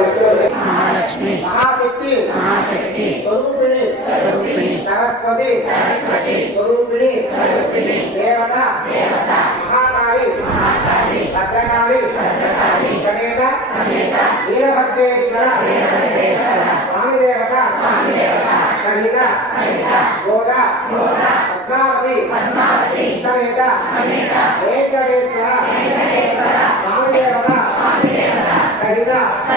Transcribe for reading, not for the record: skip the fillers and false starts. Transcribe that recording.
महालक्ष्मी महाशक्ति महाशक्ति स्वरूपिणी स्वरूपिणी सरस्वती सरस्वती स्वरूपिणी स्वरूपिणी देवता देवता महाकाली महाकाली भद्रकाली भद्रकाली समेत समेत वीरभद्रेश्वर वीरभद्रेश्वर स्वामी देवता सहित सहित गोदा गोदा पद्मावती पद्मावती समेत समेत वेंकटेश्वर वेंकटेश्वर स्वामी देवता सहित